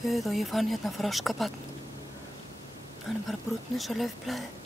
Guð og ég fann hérna froskabarn. Hann er bara brúnn eins og laufblaðið.